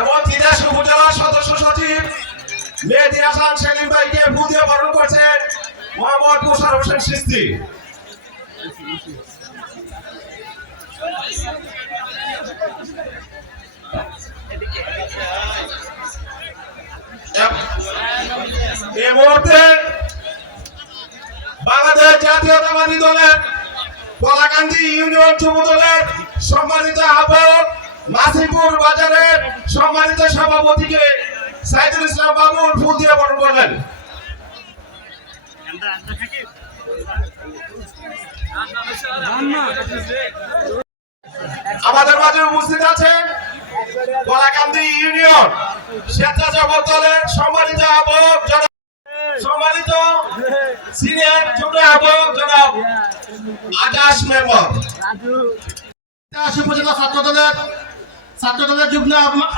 এবং তিতাস উপজেলার সদস্য সচিব, মেহেদি হাসান, সেলিম ভাইকে ফুল বরণ করছেন মোহাম্মদ হোসেন সিস্তি। এই মুহূর্তে বাংলাদেশ জাতীয়তাবাদী দলের কলাকান্দি ইউনিয়ন যুব সম্মানিত আহ্বায়ক নাসিপুর বাজারের সম্মানিত সভাপতিকে সাইদুল ইসলাম বাবুর ফুল দিয়ে বরণ করলেন। আমাদের মাঝে উপস্থিত আছে কলাকান্দি ইউনিয়ন স্বেচ্ছাসেবক দলের সম্মানিত আহ্বায়ক সম্মানিত সিনিয়র ছোট আহ্বায়ক মেম্বার তিতাস উপজেলা ছাত্র দলের যুগ্ম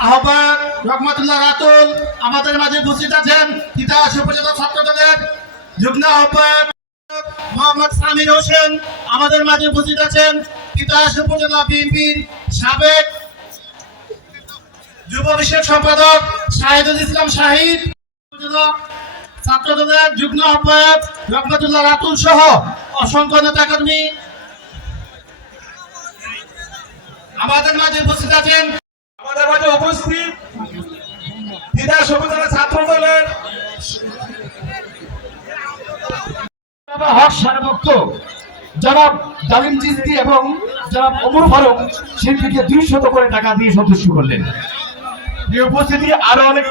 আহ্বায়ক রহমতুল্লাহ রাতুল আমাদের মাঝে উপস্থিত আছেন। তিতাস উপজেলা ছাত্র দলের যুগ্ম আহ্বায়ক মোহাম্মদ সামির হোসেন আমাদের মাঝে উপস্থিত আছেন। তিতাস উপজেলা বিএনপির সাবেক যুব বিষয়ক সম্পাদক শাহিদুল ইসলাম শাহিদ। উপজেলা ছাত্র দলের যুগ্ম আহ্বায়ক রহমতুল্লাহ রাতুল সহ অসংখ্য নেতা কর্মী। আমাদের মাঝে উপস্থিত আছেন। আমাদের মাঝে উপস্থিত ছাত্র দলের হক সারভক্ত জনাব জালিম চিস্তি এবং জনাব অমর ফারুক শিল্পীকে দুই শত করে টাকা দিয়ে সন্তুষ্ট করলেন। এই উপস্থিতি আরও অনেক